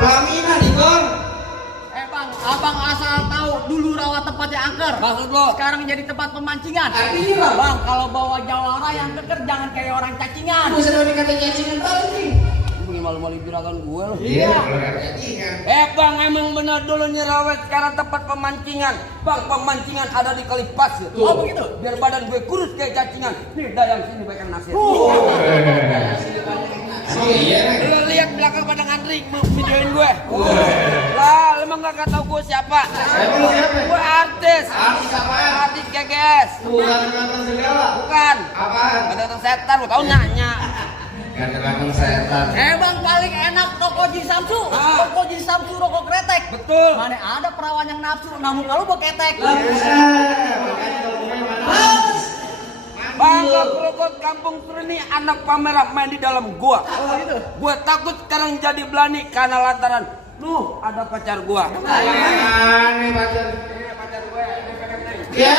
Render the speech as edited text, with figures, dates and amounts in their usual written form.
pelaminan Igor. Bang, abang asal tahu dulu rawa tempatnya angker. Maksud lo? Sekarang jadi tempat pemancingan. Artinya Bang, kalau bawa jawara yang keker jangan kayak orang cacingan. bisa dong dikata cacingan tadi. Ini malu-malu juragan gue lo. Iya, kalau kata cacingan. Bang, emang benar dulu Nyerawet sekarang tempat pemancingan. Bang, pemancingan ada di Kalipas. Oh begitu? Biar badan gue kurus kayak cacingan. Nih, dayang sini banyak nasir. Oh iya. Lu lihat belakang pada ngantri videoin gue. Lah, lu emang gak tau gue siapa? Siapa? Gue artis. Artis apaan? Artis GGS. Bukan kelihatan segala. Bukan. Apaan? Ada setan, lu tau nanya. Gak kelihatan setan. Bang, paling enak toko Ji Samsu. Toko Ji Samsu rokok kretek. Betul. Mana ada perawan yang nafsu, namun kalau mau ketek. Bangga Krokot Kampung Sereni anak pamerah main di dalam gua. Oh gitu. Gua takut sekarang jadi belani karena lantaran ada pacar gua. Ini pacar. Pacar gue. Ya.